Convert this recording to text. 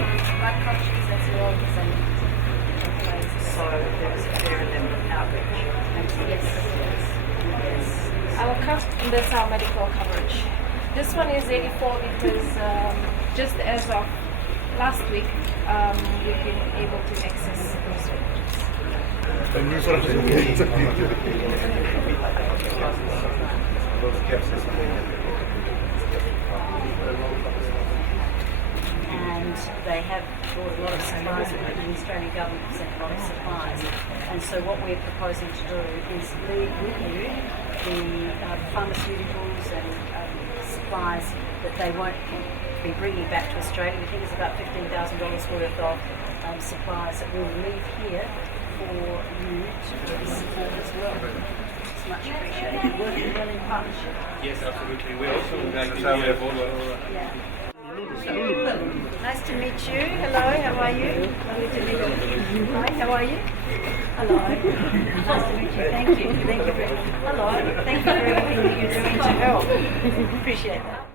blood cultures as well as So there's a fair level of outreach. yes. Our that's our medical coverage. This one is 84 because just as of last week, we've been able to access those services. And they have brought a lot of supplies with them. The Australian government has sent a lot of supplies. And so what we're proposing to do is leave with you the pharmaceuticals and supplies that they won't be bringing back to Australia. We think it's about $15,000 worth of supplies that we'll leave here for you to support as well. It's much appreciated. You're working well in partnership. Yes, absolutely. We're also going to be Yeah. Nice to meet you. Hello, how are you? Lovely to meet you. Hi, how are you? Hello. Nice to meet you. Thank you. Thank you very much. Hello. Thank you for everything that you're doing to help. Appreciate that.